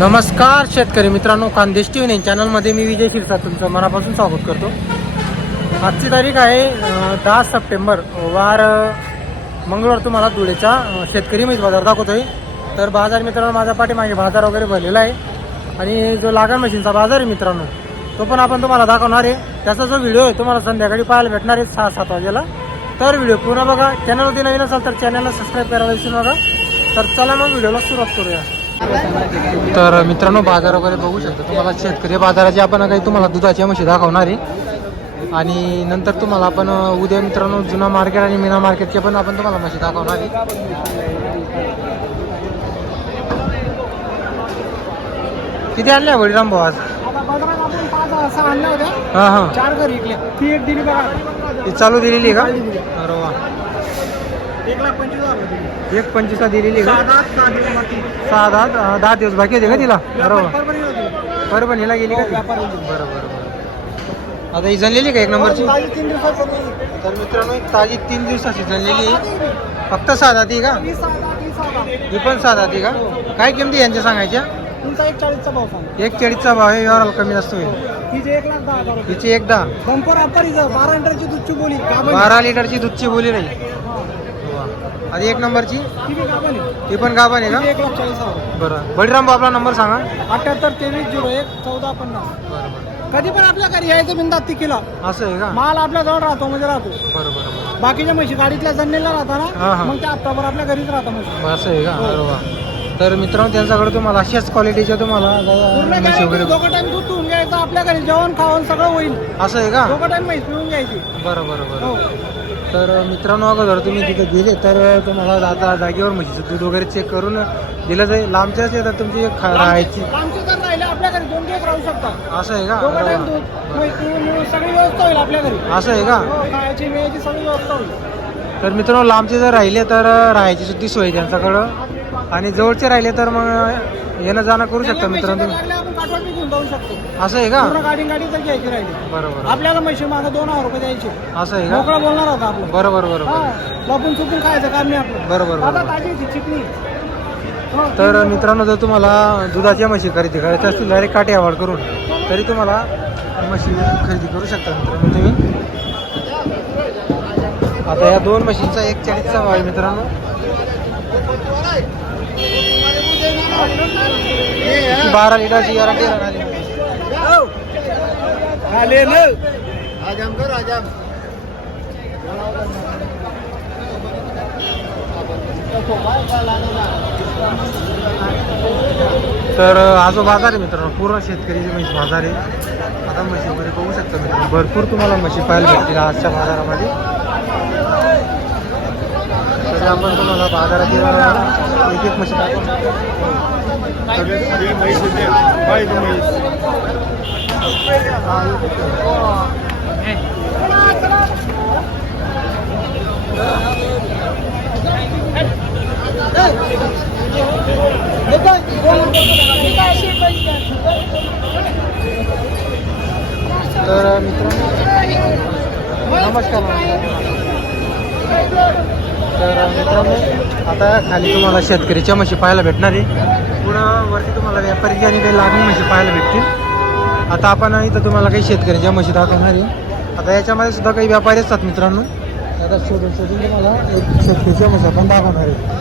नमस्कार शेतकरी मित्रांनो खानदेश टी व्ही चॅनलमध्ये मी विजय शिरसा तुमचं मनापासून स्वागत करतो. आजची तारीख आहे दहा सप्टेंबर वार मंगळवार तुम्हाला धुळेचा शेतकरी मी बाजार दाखवतोय. तर बाजार मित्रांनो माझ्या पाठीमागे बाजार वगैरे भरलेला आहे. आणि जो लागण मशीनचा बाजार आहे मित्रांनो तो पण आपण तुम्हाला दाखवणार आहे. त्याचा जो व्हिडिओ आहे तुम्हाला संध्याकाळी पाहायला भेटणार आहे सहा सात वाजेला. तर व्हिडिओ पूर्ण बघा. चॅनलवरती नवीन असाल तर चॅनलला सबस्क्राईब करायला विसरू नका. तर चला मग व्हिडिओला सुरुवात करूया. तर मित्रांनो बाजार वगैरे बघू शकता. तुम्हाला शेतकरी बाजाराची आपण काही तुम्हाला दुधाची म्हशी दाखवणार. आहे आणि नंतर तुम्हाला आपण उद्या मित्रांनो जुना मार्केट आणि मीना मार्केटचे पण आपण तुम्हाला म्हशी दाखवणार. आहे किती आणल्या वडिराम भाऊ आज? हां हां. ती चालू दिलेली. का? अरे वा. एक पंचवीस पंचवीसला दिलेली का? सहा दहा दहा दिवस बाकी होते का तिला? परभणीला होती. परभणीला गेली का हो, ती? व्यापारी होती. बरं बरं बरं आता ही जनलेली का एक नंबरची? तीन. तर मित्रांनो ही ताजी तीन दिवसाची जनलेली आहे फक्त सहा जाती का? वीस सहा दहा, वीस सहा दहा. ही पण सहा जाती का? काय किमती यांच्या सांगायच्या? तुमचा एक चाळीसचा भाव सांग. एक चाळीसचा भाव आहे व्यवहाराला कमी जास्त होईल. हिचे एक लाख दहा हजार रुपये हिची एकदा बंपर अप्पर हिचं बारा लिटरची दूधची बोली. बारा लिटरची दूधची बोली नाही. आणि एक नंबरची? ती पण गाभण आहे का? एक लाख चाळीस हजार. बरं. बळीराम भाऊ आपला नंबर सांगा. अठ्याहत्तर तेवीस झिरो एक चौदा पन्नास. कधी पण आपल्या घरी यायचं बिंदात तिकीला. असं आहे का? माल आपल्या जवळ राहतो म्हणजे राहतो. बरं बरं बरं. बाकीच्या म्हशी गाडीतल्या जणलेल्या राहता हा, हा. ना मग त्या हप्ताभर आपल्या घरीच राहता म्हशी. बरं, असं आहे का? हो. अरे वा. तर मित्रांनो त्यांच्याकडे तुम्हाला अशाच क्वालिटीच्या तुम्हाला पूर्ण म्हशी guarantee वगैरे दोघं टाइम दूध पिऊन घ्यायचं आपल्या घरी जेवण खावण सगळं होईल. असं आहे का? दोघं टाइम म्हैस पिऊन घ्यायची. बरं बरं बरं. हो. तर मित्रांनो अगोदर तुम्ही तिथे गेले तर तुम्हाला जाता जागेवर म्हशीचं दूध वगैरे चेक करून दिलं जाईल. लांबच्याच येतात तुमची खा- राहायची. जर दोन दिवस राहू शकता. असं आहे का? सगळी व्यवस्था होईल आपल्या घरी. असं आहे का? हो खायची वेळेची सगळी व्यवस्था होईल. तर मित्रांनो लांबचे जर राहिले तर राहायची सुद्धा सोय त्यांच्याकडं. आणि जवळचे राहिले तर मग येणं जाणं करू शकता मित्रांनो तुम्ही. जर आपण जाऊ शकतो. असं आहे का? पूर्ण गाडी गाडी जर घ्यायची राहिली. बरोबर. आपल्याला म्हशी मागं दोन हजार रुपये द्यायचे. असं आहे का? मोकळं बोलणार होता आपलं बरोबर बरोबर. लपून चुकून खायचं काम नाही आपलं. बरोबर आता बरोबर ताजी हो, तर मित्रांनो जर तुम्हाला दुधाच्या म्हशी खरेदी करायच्या असतील डायरेक्ट काटे आवड करून तरी तुम्हाला म्हशी खरेदी करू शकता मित्रांनो. तुम्ही आता या दोन म्हशींचा एक चाळीसचा भाव आहे मित्रांनो. बारा लिटरची गॅरंटी राहणार आले ना तर हा जो बाजार आहे मित्रांनो. पूर्ण शेतकरीची म्हशी बाजार आहे आता म्हशी वगैरे बघू शकता मित्रांनो. भरपूर तुम्हाला म्हशी पाहायला भेटतील आजच्या बाजारामध्ये. तरी आपण तुम्हाला बाजारातील एक एक म्हशी तर मित्रांनो नमस्कार. तर मित्रांनो आता खाली तुम्हाला शेतकरीच्या म्हशी पाहायला भेटणार आहे. पुढं वरती तुम्हाला व्यापारी आणि काही लागणी म्हशी पाहायला भेटतील. आता आपण इथं तुम्हाला काही शेतकऱ्याच्या म्हशी दाखवणार आहे. आता याच्यामध्ये सुद्धा काही व्यापारी असतात मित्रांनो. आता शोधून शोधून तुम्हाला एक शेतकरीच्या म्हशी आपण दाखवणार आहे.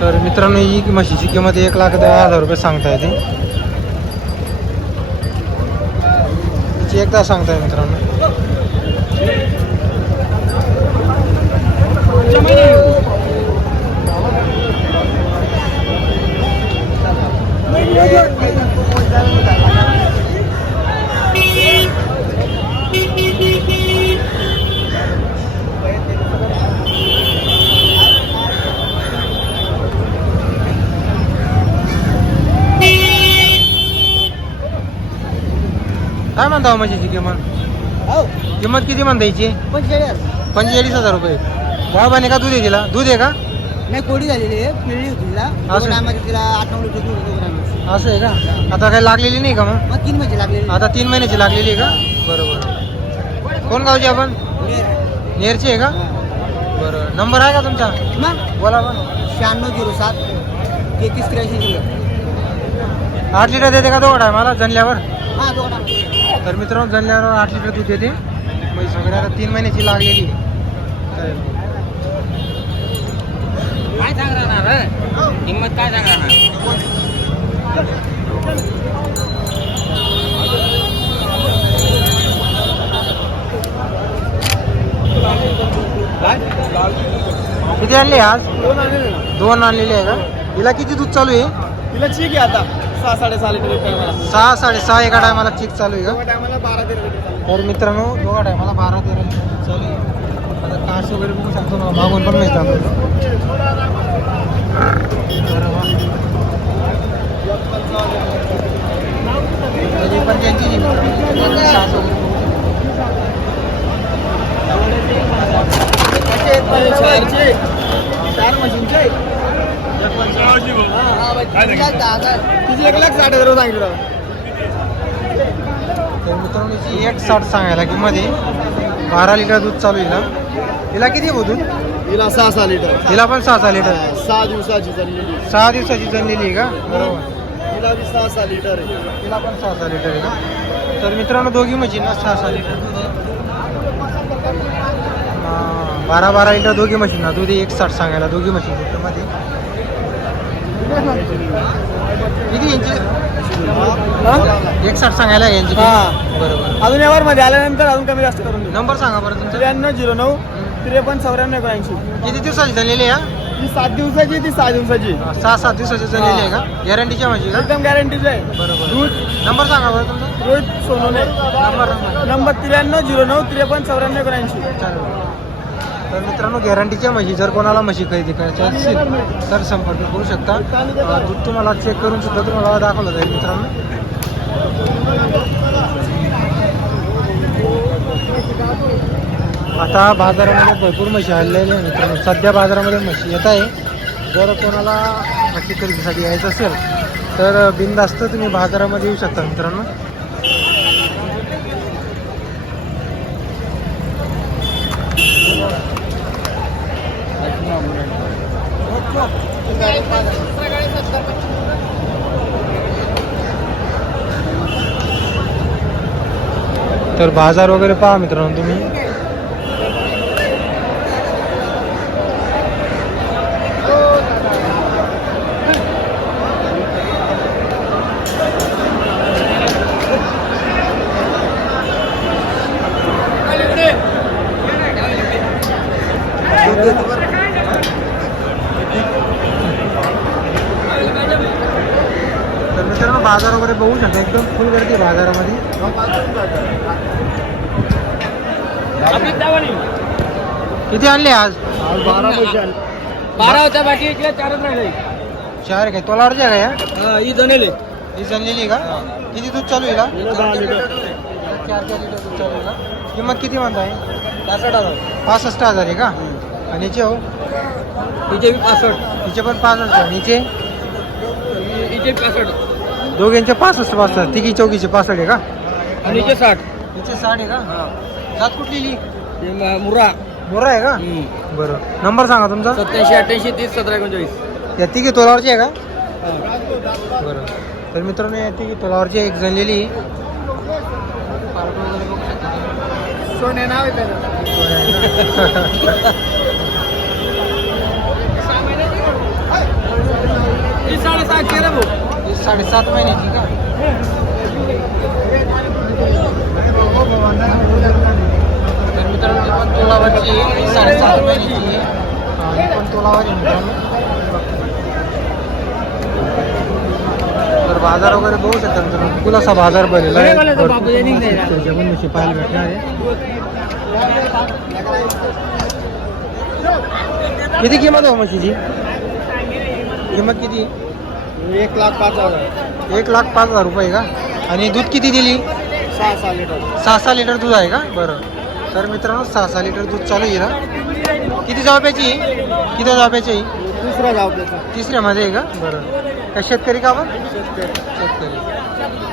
तर मित्रांनो ही म्हशीची किंमत एक लाख दहा हजार रुपये सांगता येते किंमत एकदा सांगताय मित्रांनो Thank you. म्हणता हो म्हशीची किंमत. हो. किंमत किती म्हणता याची पंचेचाळीस. पंचेचाळीस हजार रुपये. गावाने का दूध आहे तिला? दूध आहे का? नाही कोडी झालेली आहे पिळली होती तिला. असं? दोन टायमाची तिला आठ नऊ लिटर दूध होतं ग्रामीण. असं आहे का? आता काही लागलेली नाही का मग? मग तीन महिने लागलेली. आता तीन महिन्याची लागलेली आहे का? बरोबर. कोण गावची आपण? नेरची आहे का? बरोबर नंबर आहे का तुमचा? मग बोला पण शहाण्णव झिरो सात तेहतीस त्र्याऐंशी झिरो. आठ लिटर देते का दोघं टायमाला? जणल्यावर हा दोघा तर मित्रांनो जणल्यावर आठ लिटर दूध देते. म्हैस सगळ्या आता तीन महिन्याची लागलेली. काय सांग राहणार किंमत काय सांग राहणार? किती आणली आज? दोन आणलेली आहे का? हिला किती दूध चालू आहे? तिला चीक आहे आता. सहा साडेसहा लिटर सहा साडेसहा एका टायमाला चीक चालू आहे का? दोघा टायमाला बारा तेरा लिटर चालू तर मित्रांनो दोघा टायमाला बारा तेरा लिटर चालू आहे. आता काश वगैरे बघू शकतो ना मागून पण मिळतं आपल्याला. बरं वा. तरी पण त्यांची जी मित्रांनो, सास वगैरे बघू चारचे चार मशीनचे? तिची एक लाख साठ हजार सांगितलं तर मित्रांनो एक साठ सांगायला की मध्ये बारा लिटर दूध चालू आहे हिला हिला किती आहे दूध तिला सहा सहा लिटर हिला पण सहा सहा लिटर सहा दिवसाची चाललेली सहा दिवसाची चाललेली आहे का बरोबर तिला बी सहा सहा लिटर आहे तिला पण सहा सहा लिटर आहे का तर मित्रांनो दोघी म्हशींना सहा सहा लिटर दूध आहे बारा बारा लिटर दोघी मशीन ना दुधी एक साठ सांगायला दोघी मशीन मध्ये किती यांची एक साठ सांगायला यांची हा. बरोबर. अजून यावर मध्ये आल्यानंतर अजून कमी जास्त करून देऊ. नंबर सांगा बरं तुमचा. त्र्याण्णव झिरो नऊ त्रेपन्न चौऱ्याण्णव एकोणऐंशी. किती दिवसाची झालेली आहे ही? सात दिवसाची ती सहा दिवसाची? सहा सात दिवसाची झालेली आहे का? गॅरंटीच्या म्हशी का? एकदम गॅरंटीच आहे. बरोबर. दूध नंबर सांगा बरं तुमचा. Rohit Sonawane. Number number number त्र्याण्णव झिरो नऊ त्रेपन्न चौऱ्याण्णव एकोणऐंशी. चालेल. तर मित्रांनो गॅरंटीच्या म्हशी जर कोणाला म्हशी खरेदी करायची असेल तर संपर्क करू शकता. दूध तुम्हाला चेक करून सुद्धा तुम्हाला दाखवलं जाईल मित्रांनो. आता बाजारामध्ये भरपूर म्हशी आलेल्या आहे मित्रांनो. सध्या बाजारामध्ये म्हशी येत आहे. जर कोणाला म्हशी खरेदीसाठी यायचं असेल तर बिनधास्त तुम्ही बाजारामध्ये येऊ शकता मित्रांनो. तर बाजार वगैरे पहा मित्रांनो तुम्ही तर मित्रांनो बाजार वगैरे बघू शकता एकदम फुल गर्दी आहे बाजारामध्ये किती आणले आज? बारा बारा होत्या बाकी इकडे चारच राहिले. चार काय तोलावरचे आहे का या? ही जणेले. ही जणलेली का? किती दूध चालू आहे का? दहा लिटर. चार चार लिटर दूध चालू आहे का? किंमत किती म्हणताय? पासष्ट हजार. पासष्ट हजार आहे का? आणि हिचे हो? तिचे बी पासष्ट. हिचे पण पासष्ट आहे. हिचे? तिचे पासष्ट. दोघींचे पासष्ट पासष्ट. तिघी चौकीचे पासष्ट आहे का? आणि हिचे साठ. हिचे साठ आहे का? जात कुठली मुरा. मोरा आहे का? बरं. नंबर सांगा तुमचा. सत्याऐंशी अठ्ठ्याऐंशी तीस सतरा एकोणचाळीस. या तिघी तोलावरची आहे का? बरं. तर मित्रांनो या तिघी तोलावरची एक जणलेली सोने नाव आहे भाऊ. साडेसात महिन्याची का? ही. ही साडेसात हा, ही पण आहे मित्रांनो तर बाजार वगैरे बघू शकता मित्रांनो. फुलासा बाजार भरलेला आहे. पाहायला भेटणार आहे. किती किंमत आहे म्हशीची? किंमत किती? एक लाख पाच हजार. एक लाख पाच हजार रुपये का? आणि दूध किती दिली? सहा सहा लिटर. सहा सहा लिटर दूध आहे का? बरं. तर मित्रांनो सहा सहा लिटर दूध चालू आहे ना किती जावप्याची किती जावप्याची आहे तिसऱ्यामध्ये आहे का? बरं. काय शेतकरी का आपण? शेतकरी.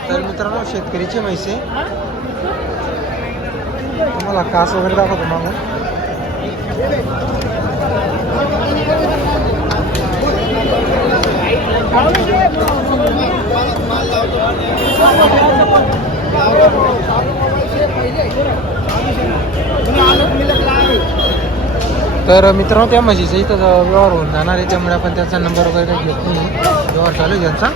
तर मित्रांनो शेतकरीची म्हैस तुम्हाला कास वगैरे दाखवतो मागून. तर मित्रांनो त्या म्हशीचा इथं व्यवहार होऊन जाणार आहे त्यामुळे आपण त्याचा नंबर वगैरे काही घेत नाही. व्यवहार चालू आहे त्यांचा.